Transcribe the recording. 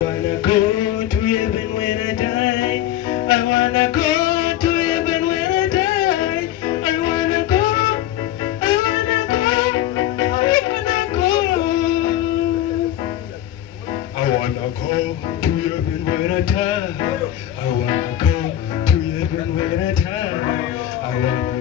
wanna go to heaven when I die. I wanna go to heaven when I die. I wanna go. I wanna go. I wanna go. I wanna go to heaven when I die. I wanna go to heaven when I die. I wanna